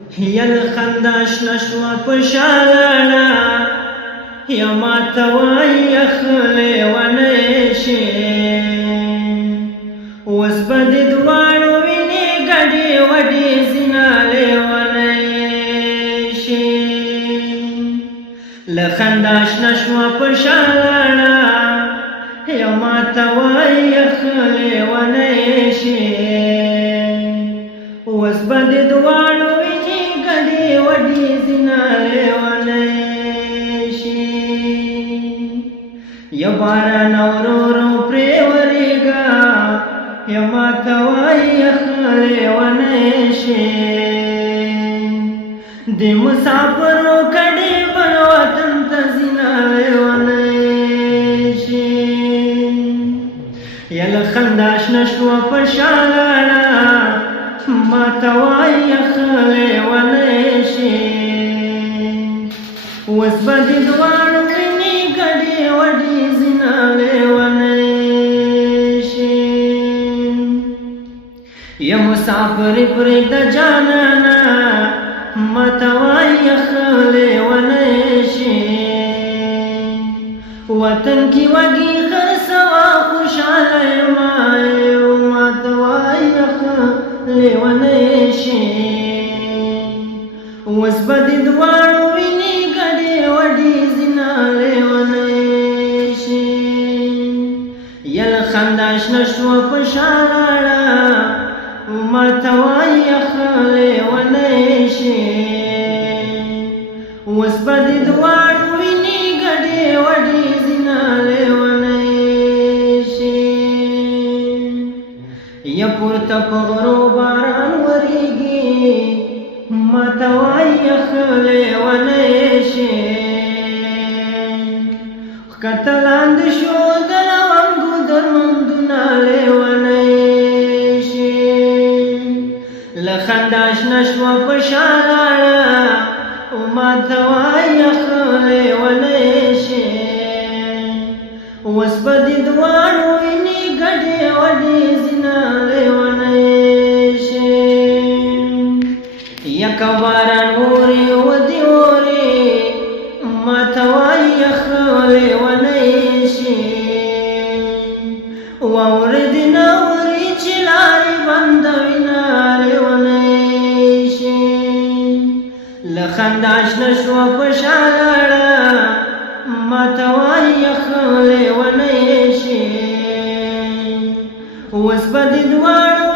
यल خنداش نشوا پشالانا یا ما توای اخلی ونشی وزبد دوانو وینی گڑی وڈی زنالی ونشی لخنداش نشوا پشالانا یا ما توای اخلی ونشی وزبد دوانو وڈی زنالی ونشی یا باران اورورو پریوریگا یا ماتوائی اخلی ونشی دی مسافرو کڑی بنواتن تا زنالی ونشی یا لخنداش نشوا پشالانا ماتوائی اخلی ونشی وزبد دوانو وینی گڑی وڈی زنالی ونشی یا مسافر پرید جانانا ماتوائی اخلی ونشی وطن کی وگی خرسوا خوشالی مائی ماتوائی اخلی ونشی وزبد دوانو وینی گڑی وڈی زنالی ونشی یل خنداش نشوا پشالانا ماتوائی اخلی ونشی وزبد دوانو وینی گڑی وڈی زنالی ونشی یا پورتا پغرو باران وریگی ماتوائی اخلی ونشی خکتلاند شو دلوانگو درمندنالی ونشی لخنداش نشوا پشالانا ماتوائی اخلی ونشی وزبد دوانو وینی گڑی وڈی زنالی ونشی یک باران اوری ودی اوری ماتوائی اخلی ونشی واوردی نوری چلاری بندوی نالی ونشی لخنداش نشوا پشالانا ماتوائی اخلی ونشی وزبد دوانو